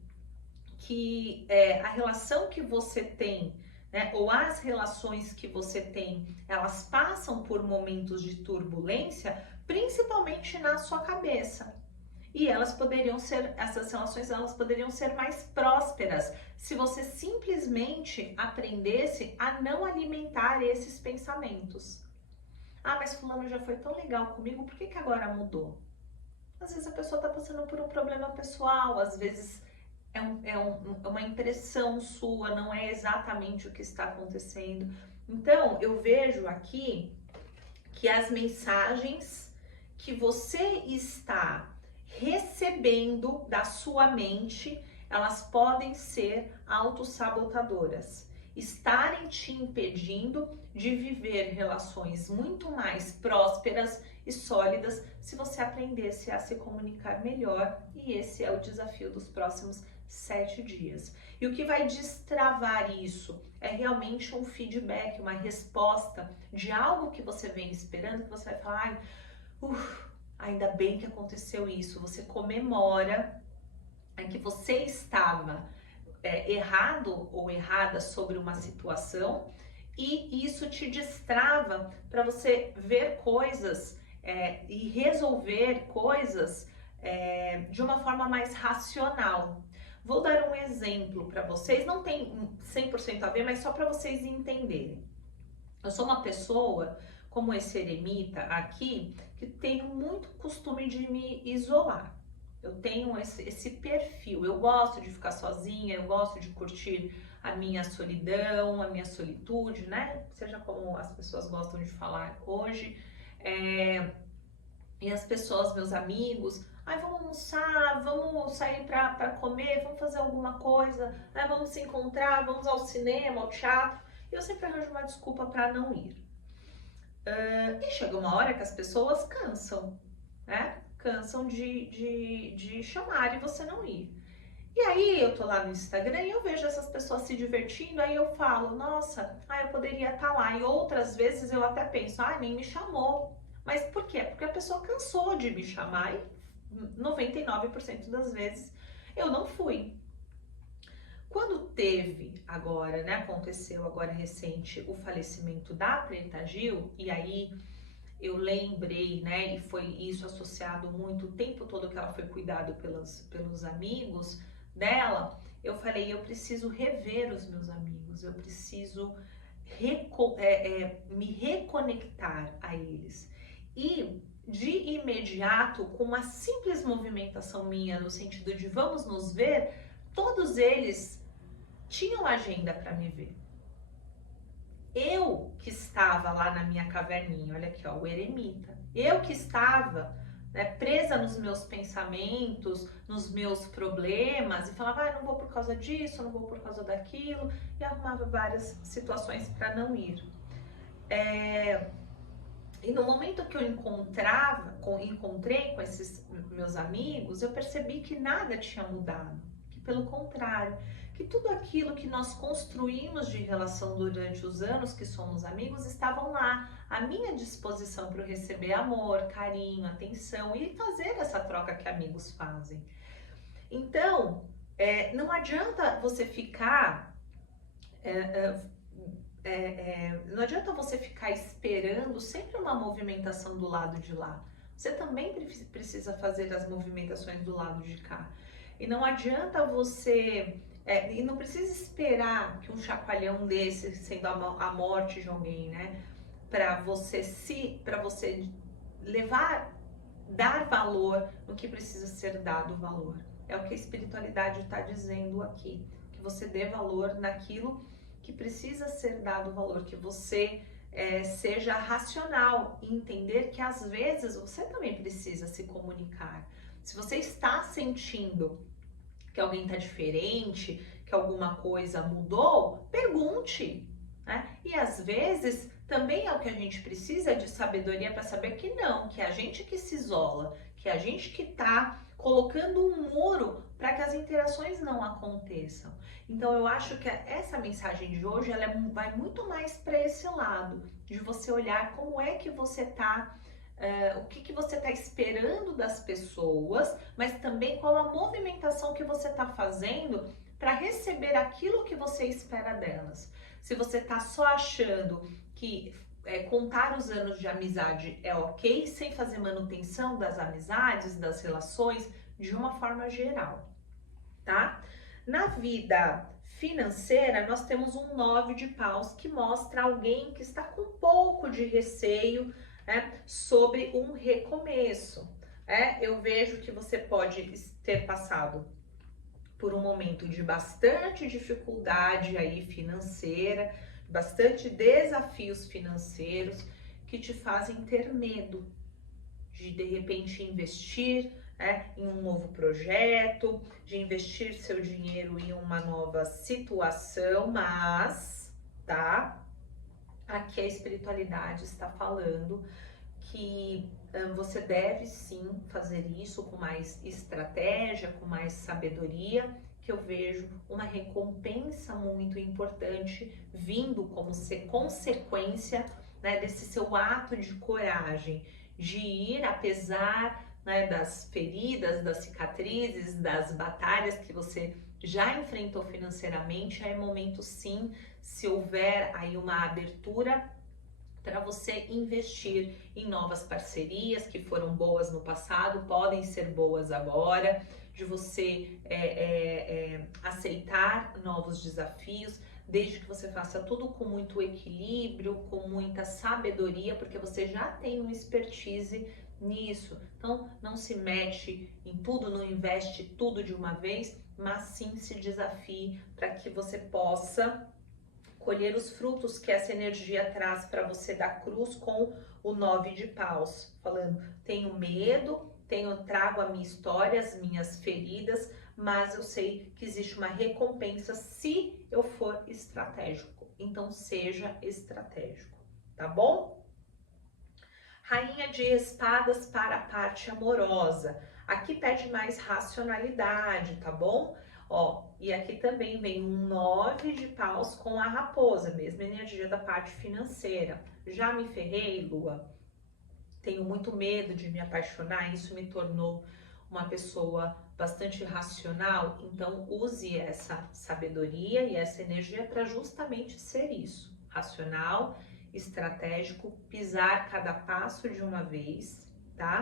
que a relação que você tem, né, ou as relações que você tem, elas passam por momentos de turbulência, principalmente na sua cabeça. E essas relações, elas poderiam ser mais prósperas se você simplesmente aprendesse a não alimentar esses pensamentos. Ah, mas fulano já foi tão legal comigo, por que agora mudou? Às vezes a pessoa está passando por um problema pessoal, às vezes é uma impressão sua, não é exatamente o que está acontecendo. Então, eu vejo aqui que as mensagens que você está recebendo da sua mente, elas podem ser autossabotadoras, estarem te impedindo de viver relações muito mais prósperas e sólidas se você aprendesse a se comunicar melhor, e esse é o desafio dos próximos 7 dias. E o que vai destravar isso é realmente um feedback, uma resposta de algo que você vem esperando, que você vai falar, ainda bem que aconteceu isso. Você comemora que você estava errado ou errada sobre uma situação, e isso te destrava para você ver coisas e resolver coisas de uma forma mais racional. Vou dar um exemplo para vocês, não tem 100% a ver, mas só para vocês entenderem. Eu sou uma pessoa, como esse eremita aqui, que tenho muito costume de me isolar. Eu tenho esse perfil, eu gosto de ficar sozinha, eu gosto de curtir a minha solidão, a minha solitude, né? Seja como as pessoas gostam de falar hoje. E as pessoas, meus amigos, vamos almoçar, vamos sair para comer, vamos fazer alguma coisa, vamos se encontrar, vamos ao cinema, ao teatro. E eu sempre arranjo uma desculpa para não ir. E chega uma hora que as pessoas cansam, né? Cansam de chamar e você não ir. E aí eu tô lá no Instagram e eu vejo essas pessoas se divertindo, aí eu falo, nossa, eu poderia estar lá. E outras vezes eu até penso, nem me chamou. Mas por pessoa cansou de me chamar e 99% das vezes eu não fui. Quando teve agora, né, aconteceu agora recente o falecimento da Preta Gil, e aí eu lembrei, né, e foi isso associado muito o tempo todo que ela foi cuidada pelos amigos dela, eu falei, eu preciso rever os meus amigos, eu preciso me reconectar a eles. E de imediato, com uma simples movimentação minha, no sentido de vamos nos ver, todos eles tinham agenda para me ver. Eu que estava lá na minha caverninha, olha aqui, ó, o eremita. Eu que estava, né, presa nos meus pensamentos, nos meus problemas, e falava, ah, não vou por causa disso, não vou por causa daquilo, e arrumava várias situações para não ir. E no momento que eu encontrei com esses meus amigos, eu percebi que nada tinha mudado, que pelo contrário, que tudo aquilo que nós construímos de relação durante os anos que somos amigos estavam lá, à minha disposição para receber amor, carinho, atenção e fazer essa troca que amigos fazem. Então, não adianta você ficar... não adianta você ficar esperando sempre uma movimentação do lado de lá. Você também precisa fazer as movimentações do lado de cá. E não adianta você... e não precisa esperar que um chacoalhão desse, sendo a morte de alguém, né? Para você dar valor no que precisa ser dado valor. É o que a espiritualidade está dizendo aqui. Que você dê valor naquilo que precisa ser dado valor, que você seja racional e entender que às vezes você também precisa se comunicar. Se você está sentindo que alguém está diferente, que alguma coisa mudou, pergunte, né? E às vezes também é o que a gente precisa de sabedoria para saber que não, que é a gente que se isola, que é a gente que está colocando um muro para que as interações não aconteçam. Então eu acho que essa mensagem de hoje ela vai muito mais para esse lado, de você olhar como é que você está, o que você está esperando das pessoas, mas também qual a movimentação que você está fazendo para receber aquilo que você espera delas. Se você está só achando que contar os anos de amizade é ok, sem fazer manutenção das amizades, das relações, de uma forma geral, tá? Na vida financeira, nós temos um 9 de paus que mostra alguém que está com um pouco de receio, né, sobre um recomeço. Eu vejo que você pode ter passado por um momento de bastante dificuldade aí financeira, bastante desafios financeiros que te fazem ter medo de repente investir em um novo projeto, de investir seu dinheiro em uma nova situação, mas, tá? Aqui a espiritualidade está falando que você deve sim fazer isso com mais estratégia, com mais sabedoria, que eu vejo uma recompensa muito importante vindo como consequência, né, desse seu ato de coragem, de ir apesar, né, das feridas, das cicatrizes, das batalhas que você já enfrentou financeiramente. É momento sim, se houver aí uma abertura para você investir em novas parcerias que foram boas no passado, podem ser boas agora, de você aceitar novos desafios, desde que você faça tudo com muito equilíbrio, com muita sabedoria, porque você já tem uma expertise nisso. Então, não se mete em tudo, não investe tudo de uma vez, mas sim se desafie para que você possa colher os frutos que essa energia traz para você da cruz com o 9 de paus, falando, tenho medo, trago a minha história, as minhas feridas, mas eu sei que existe uma recompensa se eu for estratégico. Então seja estratégico, tá bom? Rainha de espadas para a parte amorosa. Aqui pede mais racionalidade, tá bom? Ó, e aqui também vem um 9 de paus com a raposa, mesma energia da parte financeira. Já me ferrei, Lua? tenho muito medo de me apaixonar, isso me tornou uma pessoa bastante racional. Então use essa sabedoria e essa energia para justamente ser isso, racional, estratégico, pisar cada passo de uma vez, tá?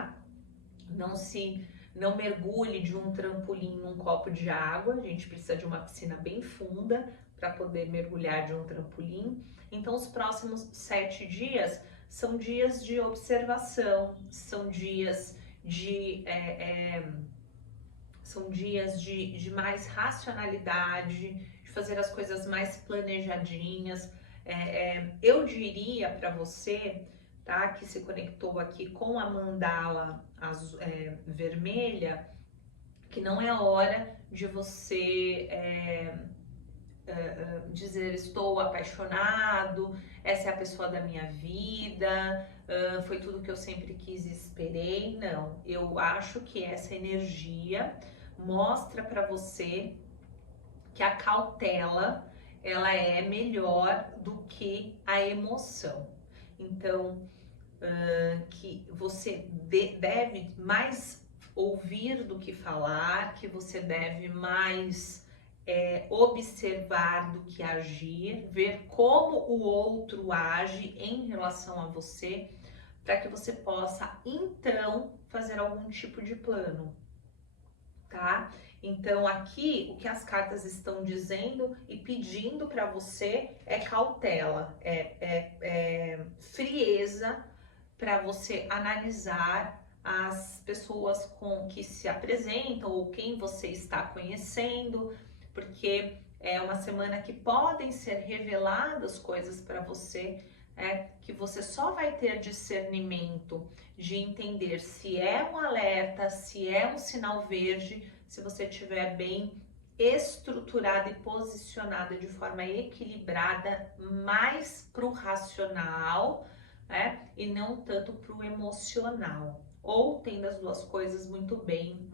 Não mergulhe de um trampolim num copo de água, a gente precisa de uma piscina bem funda para poder mergulhar de um trampolim. Então, os próximos 7 dias são dias de observação, são dias de mais racionalidade, de fazer as coisas mais planejadinhas. Eu diria para você, tá, que se conectou aqui com a mandala vermelha, que não é hora de você dizer estou apaixonado, essa é a pessoa da minha vida, foi tudo que eu sempre quis e esperei. Não, eu acho que essa energia mostra para você que a cautela ela é melhor do que a emoção. Então, que você deve mais ouvir do que falar, que você deve mais observar do que agir, ver como o outro age em relação a você, para que você possa então fazer algum tipo de plano, tá? Então aqui o que as cartas estão dizendo e pedindo para você é cautela, frieza, para você analisar as pessoas com que se apresentam ou quem você está conhecendo, porque é uma semana que podem ser reveladas coisas para você, que você só vai ter discernimento de entender se é um alerta, se é um sinal verde, se você estiver bem estruturada e posicionada de forma equilibrada, mais para o racional, e não tanto para o emocional, ou tendo as duas coisas muito bem,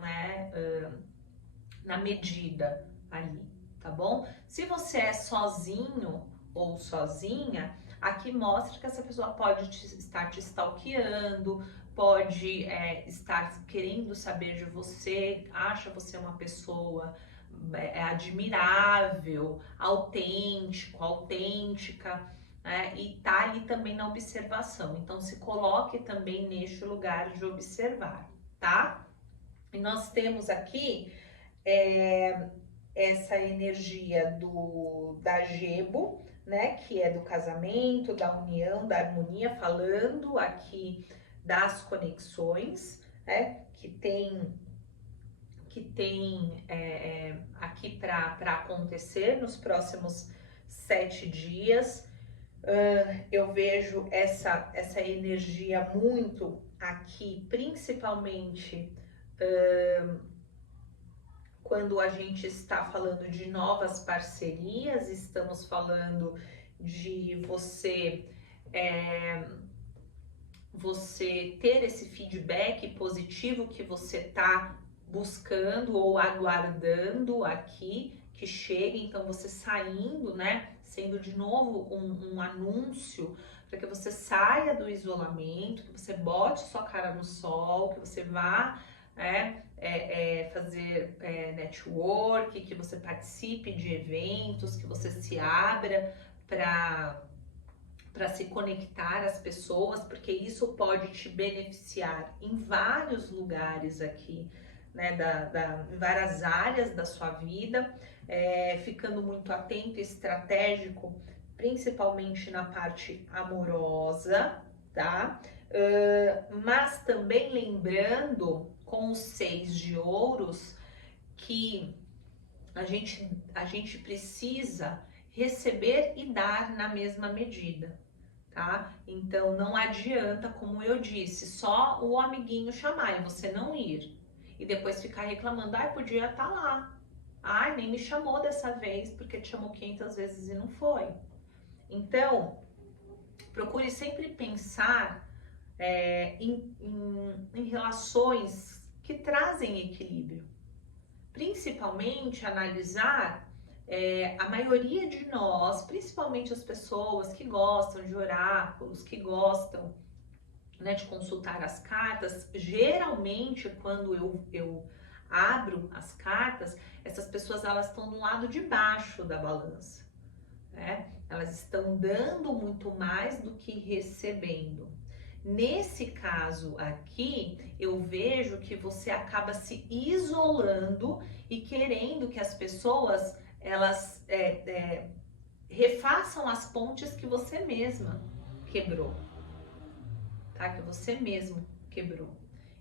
na medida ali, tá bom? Se você é sozinho ou sozinha, aqui mostra que essa pessoa pode estar te stalkeando, pode estar querendo saber de você, acha você uma pessoa admirável, autêntica, e tá ali também na observação. Então se coloque também neste lugar de observar, tá? E nós temos aqui essa energia da Gebo, né, que é do casamento, da união, da harmonia, falando aqui das conexões, que tem aqui para acontecer nos próximos 7 dias. Eu vejo essa energia muito aqui, principalmente quando a gente está falando de novas parcerias, estamos falando de você ter esse feedback positivo que você está buscando ou aguardando aqui que chegue. Então você saindo, sendo de novo um anúncio para que você saia do isolamento, que você bote sua cara no sol, que você vá fazer network, que você participe de eventos, que você se abra para se conectar às pessoas, porque isso pode te beneficiar em vários lugares aqui, em várias áreas da sua vida, ficando muito atento e estratégico, principalmente na parte amorosa, tá? Mas também lembrando com os 6 de ouros que a gente precisa receber e dar na mesma medida, tá? Então não adianta, como eu disse, só o amiguinho chamar e você não ir e depois ficar reclamando, podia estar lá, nem me chamou dessa vez porque te chamou 500 vezes e não foi. Então procure sempre pensar em relações que trazem equilíbrio, principalmente analisar a maioria de nós, principalmente as pessoas que gostam de oráculos, que gostam né, de consultar as cartas. Geralmente, quando eu abro as cartas, essas pessoas elas estão no lado de baixo da balança, né? Elas estão dando muito mais do que recebendo. Nesse caso aqui, eu vejo que você acaba se isolando e querendo que as pessoas elas refaçam as pontes que você mesma quebrou, tá? Que você mesmo quebrou.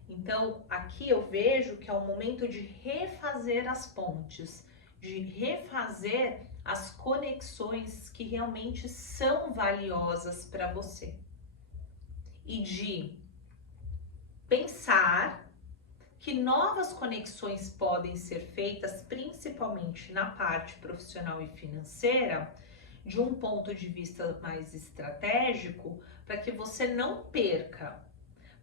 Então, aqui eu vejo que é o momento de refazer as pontes, de refazer as conexões que realmente são valiosas para você. E de pensar que novas conexões podem ser feitas, principalmente na parte profissional e financeira, de um ponto de vista mais estratégico, para que você não perca.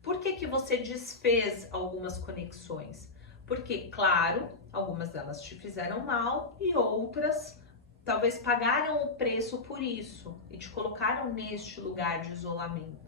Por que que você desfez algumas conexões? Porque, claro, algumas delas te fizeram mal e outras talvez pagaram o preço por isso e te colocaram neste lugar de isolamento.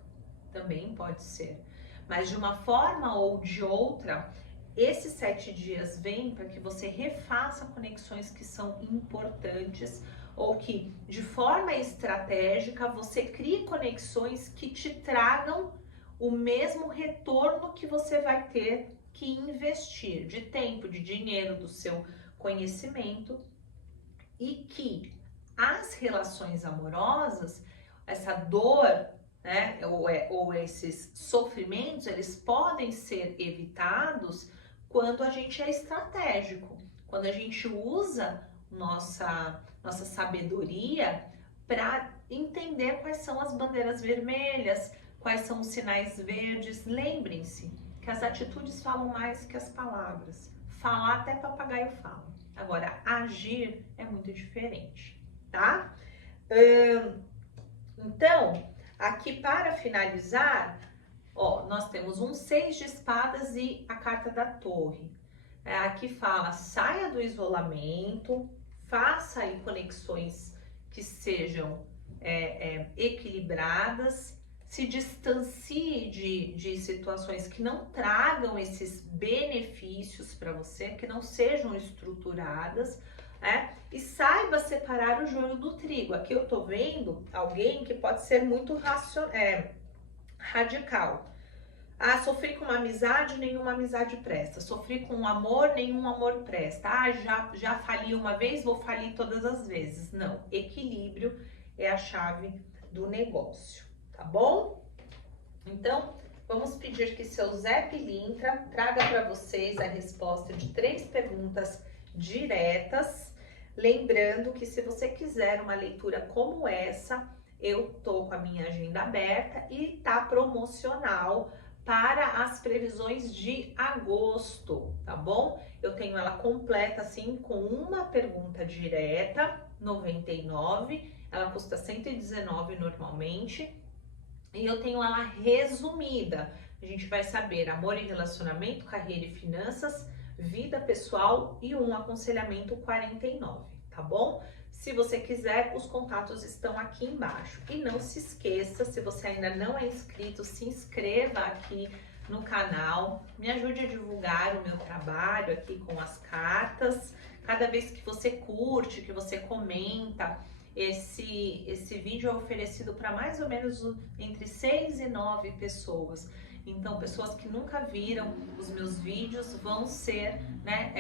Também pode ser. Mas de uma forma ou de outra, esses 7 dias vêm para que você refaça conexões que são importantes ou que, de forma estratégica, você crie conexões que te tragam o mesmo retorno que você vai ter que investir de tempo, de dinheiro, do seu conhecimento, e que as relações amorosas, essa dor, né, ou esses sofrimentos, eles podem ser evitados quando a gente é estratégico, quando a gente usa nossa sabedoria para entender quais são as bandeiras vermelhas, quais são os sinais verdes. Lembrem-se que as atitudes falam mais que as palavras. Falar até papagaio fala. Agora, agir é muito diferente, tá? Então, aqui para finalizar, ó, nós temos um 6 de espadas e a carta da torre. Aqui fala, saia do isolamento, faça aí conexões que sejam equilibradas, se distancie de situações que não tragam esses benefícios para você, que não sejam estruturadas, né? E saiba separar o joio do trigo. Aqui eu tô vendo alguém que pode ser muito radical. Ah, sofri com uma amizade, nenhuma amizade presta. Sofri com um amor, nenhum amor presta. Ah, já fali uma vez, vou falir todas as vezes. Não, equilíbrio é a chave do negócio, tá bom? Então, vamos pedir que seu Zé Pilintra traga para vocês a resposta de 3 perguntas diretas. Lembrando que se você quiser uma leitura como essa, eu tô com a minha agenda aberta e tá promocional para as previsões de agosto, tá bom? Eu tenho ela completa assim com uma pergunta direta, 99, ela custa 119 normalmente, e eu tenho ela resumida. A gente vai saber amor e relacionamento, carreira e finanças, vida pessoal e um aconselhamento 49, tá bom? Se você quiser, os contatos estão aqui embaixo. E não se esqueça, se você ainda não é inscrito, se inscreva aqui no canal, me ajude a divulgar o meu trabalho aqui com as cartas. Cada vez que você curte, que você comenta, esse vídeo é oferecido para mais ou menos entre 6 e 9 pessoas. Então, pessoas que nunca viram os meus vídeos vão ser, né,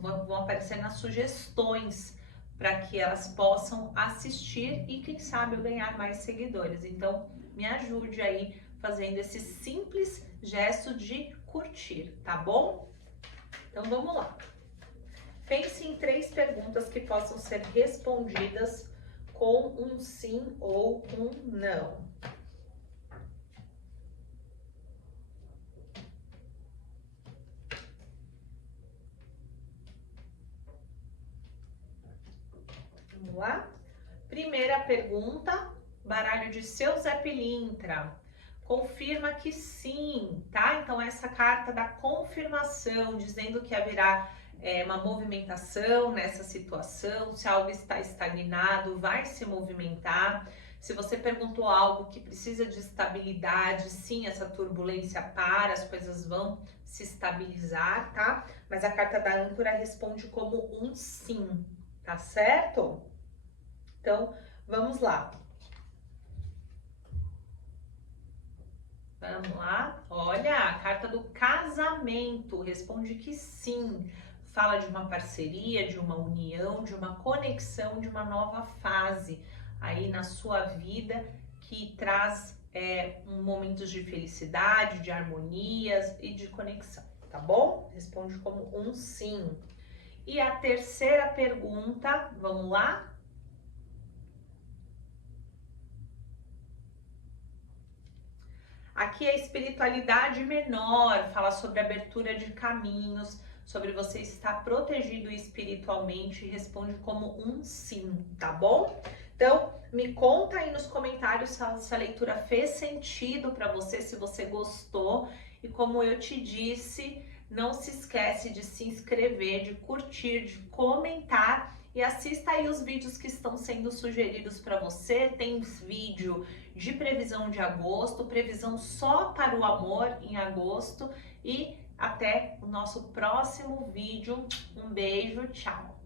vão aparecer nas sugestões para que elas possam assistir e, quem sabe, eu ganhar mais seguidores. Então, me ajude aí fazendo esse simples gesto de curtir, tá bom? Então, vamos lá. Pense em 3 perguntas que possam ser respondidas com um sim ou um não. Vamos lá? Primeira pergunta, baralho de seu Zé Pilintra. Confirma que sim, tá? Então, essa carta da confirmação, dizendo que haverá uma movimentação nessa situação. Se algo está estagnado, vai se movimentar. Se você perguntou algo que precisa de estabilidade, sim, essa turbulência para, as coisas vão se estabilizar, tá? Mas a carta da âncora responde como um sim, tá certo? Então, vamos lá. Vamos lá? Olha, a carta do casamento responde que sim. Fala de uma parceria, de uma união, de uma conexão, de uma nova fase aí na sua vida que traz momentos de felicidade, de harmonias e de conexão, tá bom? Responde como um sim. E a terceira pergunta, vamos lá? Aqui é a espiritualidade menor, fala sobre abertura de caminhos, sobre você estar protegido espiritualmente, responde como um sim, tá bom? Então, me conta aí nos comentários se essa leitura fez sentido para você, se você gostou. E como eu te disse, não se esquece de se inscrever, de curtir, de comentar e assista aí os vídeos que estão sendo sugeridos para você. Tem vídeo de previsão de agosto, previsão só para o amor em agosto e até o nosso próximo vídeo. Um beijo, tchau!